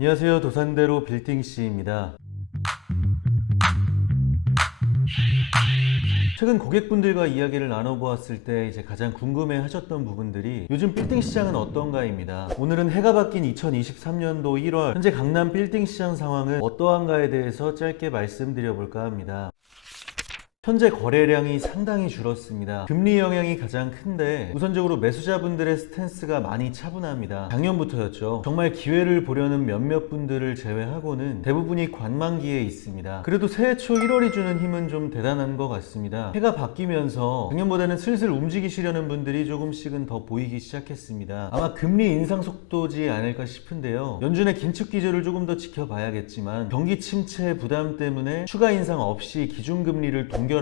안녕하세요. 도산대로 빌딩C입니다. 최근 고객분들과 이야기를 나눠보았을 때 가장 궁금해 하셨던 부분들이 요즘 빌딩 시장은 어떤가입니다. 오늘은 해가 바뀐 2023년도 1월 현재 강남 빌딩 시장 상황은 어떠한가에 대해서 짧게 말씀드려 볼까 합니다. 현재 거래량이 상당히 줄었습니다. 금리 영향이 가장 큰데 우선적으로 매수자분들의 스탠스가 많이 차분합니다. 작년부터였죠. 정말 기회를 보려는 몇몇 분들을 제외하고는 대부분이 관망기에 있습니다. 그래도 새해 초 1월이 주는 힘은 좀 대단한 것 같습니다. 해가 바뀌면서 작년보다는 슬슬 움직이시려는 분들이 조금씩은 더 보이기 시작했습니다. 아마 금리 인상 속도지 않을까 싶은데요. 연준의 긴축 기조를 조금 더 지켜봐야겠지만 경기 침체 부담 때문에 추가 인상 없이 기준금리를 동결하거나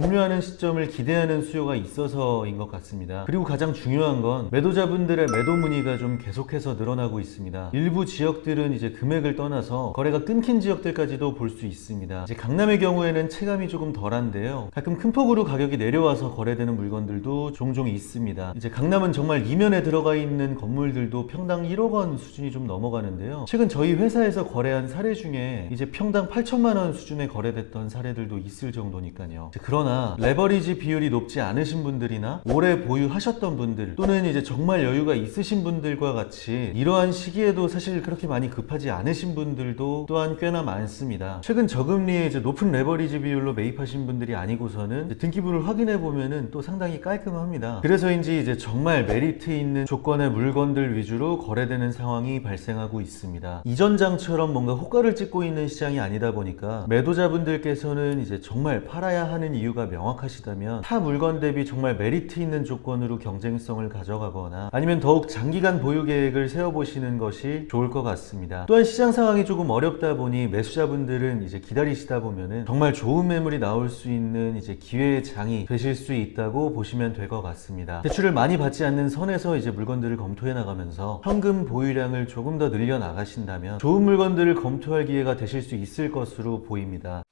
종료하는 시점을 기대하는 수요가 있어서인 것 같습니다. 그리고 가장 중요한 건 매도자분들의 매도 문의가 좀 계속해서 늘어나고 있습니다. 일부 지역들은 금액을 떠나서 거래가 끊긴 지역들까지도 볼 수 있습니다. 강남의 경우에는 체감이 조금 덜한데요. 가끔 큰 폭으로 가격이 내려와서 거래되는 물건들도 종종 있습니다. 강남은 정말 이면에 들어가 있는 건물들도 평당 1억 원 수준이 좀 넘어가는데요. 최근 저희 회사에서 거래한 사례 중에 평당 8천만 원 수준에 거래됐던 사례들도 있을 정도니까요. 그러나 레버리지 비율이 높지 않으신 분들이나 오래 보유하셨던 분들 또는 정말 여유가 있으신 분들과 같이 이러한 시기에도 사실 그렇게 많이 급하지 않으신 분들도 또한 꽤나 많습니다. 최근 저금리에 높은 레버리지 비율로 매입하신 분들이 아니고서는 등기부를 확인해 보면은 또 상당히 깔끔합니다. 그래서인지 정말 메리트 있는 조건의 물건들 위주로 거래되는 상황이 발생하고 있습니다. 이전장처럼 뭔가 호가를 찍고 있는 시장이 아니다 보니까 매도자분들께서는 정말 팔아야 하는 이유가 명확하시다면 타 물건 대비 정말 메리트 있는 조건으로 경쟁성을 가져가거나 아니면 더욱 장기간 보유 계획을 세워보시는 것이 좋을 것 같습니다. 또한 시장 상황이 조금 어렵다 보니 매수자분들은 기다리시다 보면은 정말 좋은 매물이 나올 수 있는 기회의 장이 되실 수 있다고 보시면 될 것 같습니다. 대출을 많이 받지 않는 선에서 물건들을 검토해 나가면서 현금 보유량을 조금 더 늘려 나가신다면 좋은 물건들을 검토할 기회가 되실 수 있을 것으로 보입니다.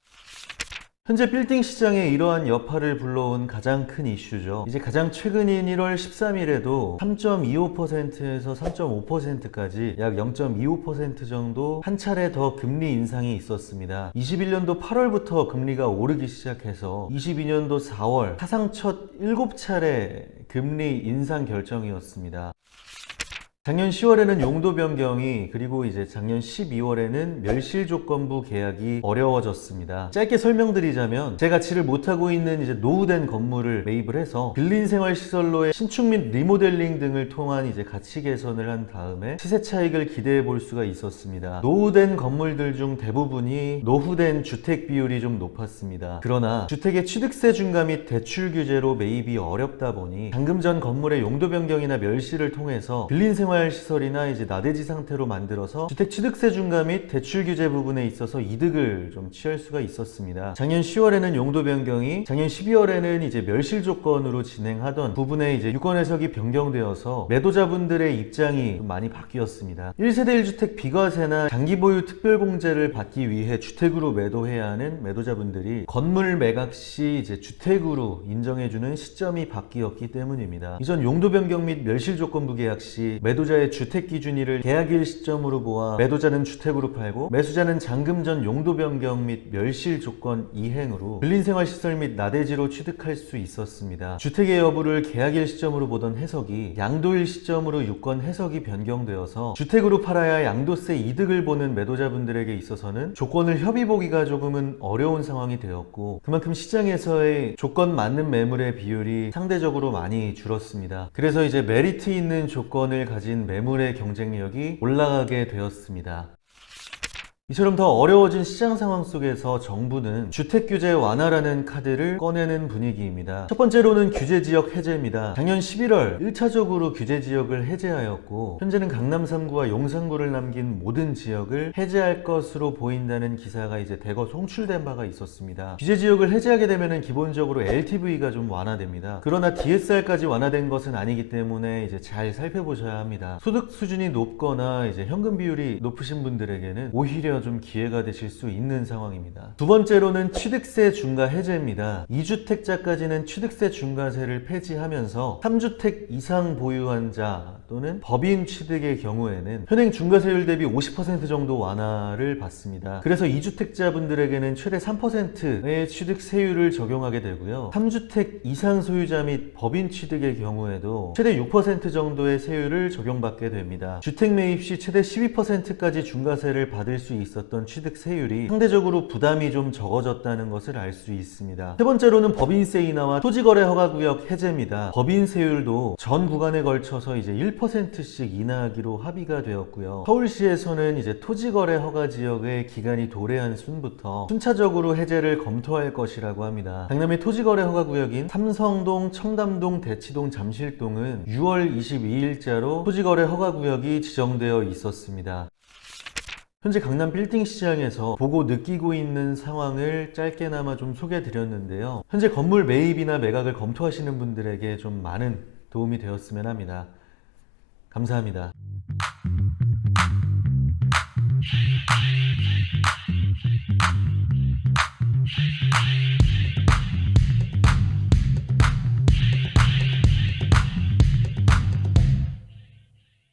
현재 빌딩 시장에 이러한 여파를 불러온 가장 큰 이슈죠. 가장 최근인 1월 13일에도 3.25%에서 3.5%까지 약 0.25% 정도 한 차례 더 금리 인상이 있었습니다. 21년도 8월부터 금리가 오르기 시작해서 22년도 4월 사상 첫 7차례 금리 인상 결정이었습니다. 작년 10월에는 용도 변경이 그리고 작년 12월에는 멸실조건부 계약이 어려워졌습니다. 짧게 설명드리자면 제 가치를 못하고 있는 노후된 건물을 매입을 해서 근린생활시설로의 신축 및 리모델링 등을 통한 가치 개선을 한 다음에 시세 차익을 기대해 볼 수가 있었습니다. 노후된 건물들 중 대부분이 노후된 주택 비율이 좀 높았습니다. 그러나 주택의 취득세 중과 및 대출 규제로 매입이 어렵다 보니 방금 전 건물의 용도 변경이나 멸실을 통해서 근린생활 시설이나 나대지 상태로 만들어서 주택 취득세 중과 및 대출 규제 부분에 있어서 이득을 좀 취할 수가 있었습니다. 작년 10월에는 용도 변경이, 작년 12월에는 멸실 조건으로 진행하던 부분에 유권 해석이 변경되어서 매도자분들의 입장이 좀 많이 바뀌었습니다. 1세대 1주택 비과세나 장기 보유 특별공제를 받기 위해 주택으로 매도해야 하는 매도자분들이 건물 매각 시 주택으로 인정해주는 시점이 바뀌었기 때문입니다. 이전 용도 변경 및 멸실 조건부 계약 시 매도자의 주택 기준일을 계약일 시점으로 보아 매도자는 주택으로 팔고 매수자는 잔금 전 용도 변경 및 멸실 조건 이행으로 근린생활시설 및 나대지로 취득할 수 있었습니다. 주택의 여부를 계약일 시점으로 보던 해석이 양도일 시점으로 유권 해석이 변경되어서 주택으로 팔아야 양도세 이득을 보는 매도자분들에게 있어서는 조건을 협의보기가 조금은 어려운 상황이 되었고 그만큼 시장에서의 조건 맞는 매물의 비율이 상대적으로 많이 줄었습니다. 그래서 메리트 있는 조건을 가진 매물의 경쟁력이 올라가게 되었습니다. 이처럼 더 어려워진 시장 상황 속에서 정부는 주택규제 완화라는 카드를 꺼내는 분위기입니다. 첫 번째로는 규제지역 해제입니다. 작년 11월 1차적으로 규제지역을 해제하였고 현재는 강남 3구와 용산구를 남긴 모든 지역을 해제할 것으로 보인다는 기사가 대거 송출된 바가 있었습니다. 규제지역을 해제하게 되면 기본적으로 LTV가 좀 완화됩니다. 그러나 DSR까지 완화된 것은 아니기 때문에 잘 살펴보셔야 합니다. 소득 수준이 높거나 현금 비율이 높으신 분들에게는 오히려 오히려 좀 기회가 되실 수 있는 상황입니다. 두 번째로는 취득세 중과 해제입니다. 2주택자까지는 취득세 중과세를 폐지하면서 3주택 이상 보유한 자 또는 법인 취득의 경우에는 현행 중과세율 대비 50% 정도 완화를 받습니다. 그래서 2주택자분들에게는 최대 3%의 취득세율을 적용하게 되고요. 3주택 이상 소유자 및 법인 취득의 경우에도 최대 6% 정도의 세율을 적용받게 됩니다. 주택 매입 시 최대 12%까지 중과세를 받을 수 있었던 취득세율이 상대적으로 부담이 좀 적어졌다는 것을 알 수 있습니다. 세 번째로는 법인세 인하와 토지거래 허가구역 해제입니다. 법인세율도 전 구간에 걸쳐서 이제 1%씩 인하하기로 합의가 되었고요. 서울시에서는 이제 토지거래 허가 지역의 기간이 도래한 순부터 순차적으로 해제를 검토할 것이라고 합니다. 강남의 토지거래 허가구역인 삼성동, 청담동, 대치동, 잠실동은 6월 22일자로 토지거래 허가구역이 지정되어 있었습니다. 현재 강남 빌딩 시장에서 보고 느끼고 있는 상황을 짧게나마 좀 소개해 드렸는데요. 현재 건물 매입이나 매각을 검토하시는 분들에게 좀 많은 도움이 되었으면 합니다. 감사합니다.